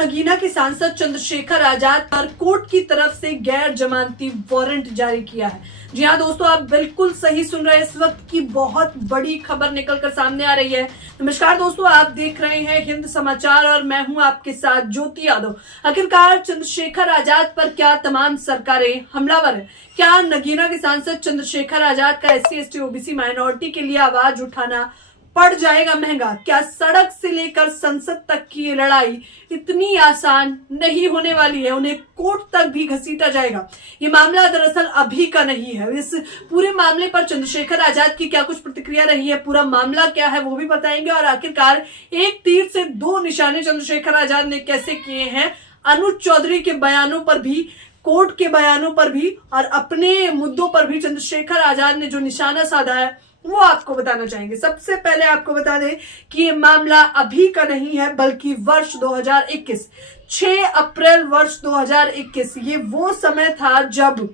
नगीना के सांसद चंद्रशेखर आजाद पर कोर्ट की तरफ से गैर जमानती वारंट जारी किया है। जी हाँ दोस्तों, आप बिल्कुल सही सुन रहे हैं। इस वक्त की बहुत बड़ी खबर निकलकर सामने आ रही है। नमस्कार दोस्तों, आप देख रहे हैं हिंद समाचार और मैं हूं आपके साथ ज्योति यादव। आखिरकार चंद्रशेखर आजाद पर क्या तमाम सरकारें हमलावर है? क्या नगीना के सांसद चंद्रशेखर आजाद का SC ST OBC माइनॉरिटी के लिए आवाज उठाना पड़ जाएगा महंगा? क्या सड़क से लेकर संसद तक की ये लड़ाई इतनी आसान नहीं होने वाली है? उन्हें कोर्ट तक भी घसीटा जाएगा। ये मामला दरअसल अभी का नहीं है। इस पूरे मामले पर चंद्रशेखर आजाद की क्या कुछ प्रतिक्रिया रही है, पूरा मामला क्या है, वो भी बताएंगे। और आखिरकार एक तीर से दो निशाने चंद्रशेखर आजाद ने कैसे किए हैं, अनुज चौधरी के बयानों पर भी, कोर्ट के बयानों पर भी और अपने मुद्दों पर भी चंद्रशेखर आजाद ने जो निशाना साधा है वो आपको बताना चाहेंगे। सबसे पहले आपको बता दें कि ये मामला अभी का नहीं है बल्कि वर्ष 2021, 6 अप्रैल वर्ष 2021, ये वो समय था जब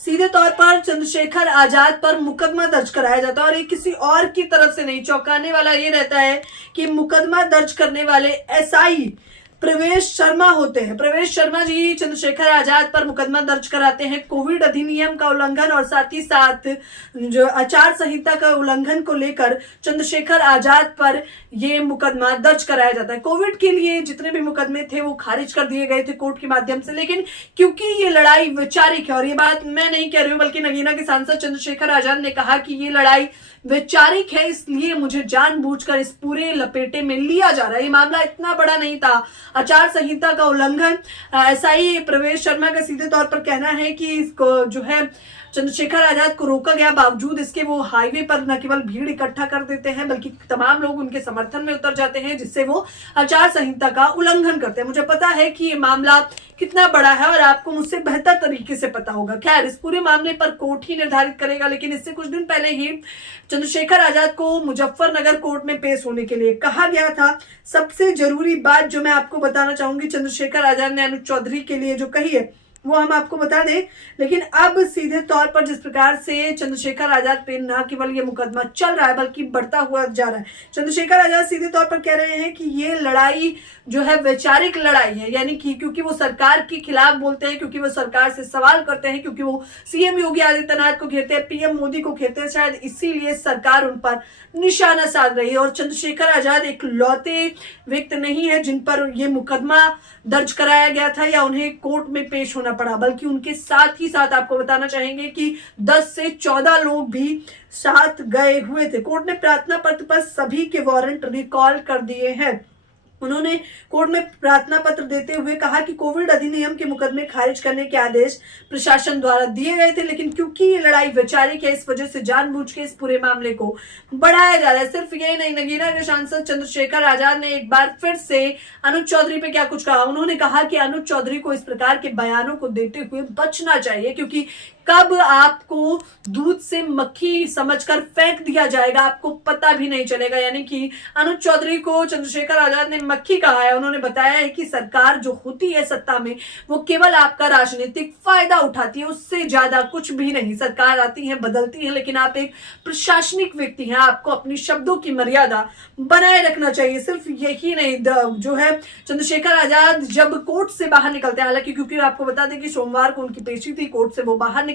सीधे तौर पर चंद्रशेखर आजाद पर मुकदमा दर्ज कराया जाता है। और ये किसी और की तरफ से नहीं। चौंकाने वाला ये रहता है कि मुकदमा दर्ज करने वाले SI प्रवेश शर्मा होते हैं। प्रवेश शर्मा जी चंद्रशेखर आजाद पर मुकदमा दर्ज कराते हैं कोविड अधिनियम का उल्लंघन और साथ ही साथ जो आचार संहिता का उल्लंघन को लेकर चंद्रशेखर आजाद पर यह मुकदमा दर्ज कराया जाता है। कोविड के लिए जितने भी मुकदमे थे वो खारिज कर दिए गए थे कोर्ट के माध्यम से। लेकिन क्योंकि ये लड़ाई वैचारिक है, और ये बात मैं नहीं कह रही हूं बल्कि नगीना के सांसद चंद्रशेखर आजाद ने कहा कि ये लड़ाई वैचारिक है, इसलिए मुझे जानबूझकर इस पूरे लपेटे में लिया जा रहा है। ये मामला इतना बड़ा नहीं था। आचार संहिता का उल्लंघन, SI प्रवेश शर्मा का सीधे तौर पर कहना है कि इसको जो है चंद्रशेखर आजाद को रोका गया, बावजूद इसके वो हाईवे पर न केवल भीड़ इकट्ठा कर देते हैं बल्कि तमाम लोग उनके समर्थन में उतर जाते हैं, जिससे वो आचार संहिता का उल्लंघन करते हैं। मुझे पता है कि ये मामला कितना बड़ा है और आपको मुझसे बेहतर तरीके से पता होगा। खैर, इस पूरे मामले पर कोर्ट ही निर्धारित करेगा। लेकिन इससे कुछ दिन पहले ही चंद्रशेखर आजाद को मुजफ्फरनगर कोर्ट में पेश होने के लिए कहा गया था। सबसे जरूरी बात जो मैं आपको बताना चाहूंगी, चंद्रशेखर आजाद ने अनुज चौधरी के लिए जो कही है वो हम आपको बता दें। लेकिन अब सीधे तौर पर जिस प्रकार से चंद्रशेखर आजाद पे न केवल ये मुकदमा चल रहा है बल्कि बढ़ता हुआ जा रहा है, चंद्रशेखर आजाद सीधे तौर पर कह रहे हैं कि ये लड़ाई जो है वैचारिक लड़ाई है। यानी कि क्योंकि वो सरकार के खिलाफ बोलते हैं, क्योंकि वो सरकार से सवाल करते हैं, क्योंकि वो CM योगी आदित्यनाथ को घेरते हैं, PM मोदी को घेरते हैं, शायद इसीलिए सरकार उन पर निशाना साध रही है। और चंद्रशेखर आजाद एक लौते व्यक्ति नहीं है जिन पर यह मुकदमा दर्ज कराया गया था या उन्हें कोर्ट में पेश होना पड़ा, बल्कि उनके साथ ही साथ आपको बताना चाहेंगे कि 10 से 14 लोग भी साथ गए हुए थे। कोर्ट ने प्रार्थना पत्र पर सभी के वारंट रिकॉल कर दिए हैं। उन्होंने कोर्ट में प्रार्थना पत्र देते हुए कहा कि कोविड अधिनियम के मुकदमे खारिज करने के आदेश प्रशासन द्वारा दिए गए थे, लेकिन क्योंकि ये लड़ाई वैचारिक है इस वजह से जानबूझ के इस पूरे मामले को बढ़ाया जा रहा है। सिर्फ यही नहीं, नगीना के सांसद चंद्रशेखर आजाद ने एक बार फिर से अनुज चौधरी पे क्या कुछ कहा। उन्होंने कहा कि अनुज चौधरी को इस प्रकार के बयानों को देते हुए बचना चाहिए, क्योंकि कब आपको दूध से मक्खी समझकर फेंक दिया जाएगा आपको पता भी नहीं चलेगा। यानी कि अनुज चौधरी को चंद्रशेखर आजाद ने मक्खी कहा है। उन्होंने बताया है कि सरकार जो होती है सत्ता में वो केवल आपका राजनीतिक फायदा उठाती है, उससे ज्यादा कुछ भी नहीं। सरकार आती है, बदलती है, लेकिन आप एक प्रशासनिक व्यक्ति हैं, आपको अपनी शब्दों की मर्यादा बनाए रखना चाहिए। सिर्फ यही नहीं, जो है चंद्रशेखर आजाद जब कोर्ट से बाहर निकलते हैं, हालांकि क्योंकि आपको बता दें कि सोमवार को उनकी पेशी थी, कोर्ट से वो बाहर निकले।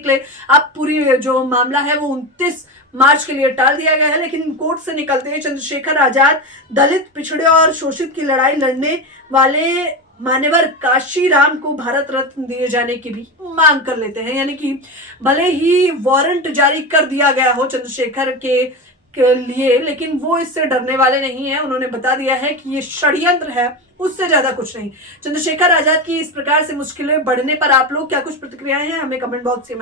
अब पूरी जो मामला है वो 29 मार्च के लिए टाल दिया गया है। लेकिन कोर्ट से निकलते हैं चंद्रशेखर आजाद दलित, पिछड़े और शोषित की लड़ाई लड़ने वाले मान्यवर काशीराम को भारत रत्न दिए जाने की भी मांग कर लेते हैं। यानी कि भले ही वारंट जारी कर दिया गया हो चंद्रशेखर के लिए, लेकिन वो इससे डरने वाले नहीं है। उन्होंने बता दिया है कि ये षड्यंत्र है, उससे ज्यादा कुछ नहीं। चंद्रशेखर आजाद की इस प्रकार से मुश्किलें बढ़ने पर आप लोग क्या कुछ प्रतिक्रियाएं हैं, हमें कमेंट बॉक्स में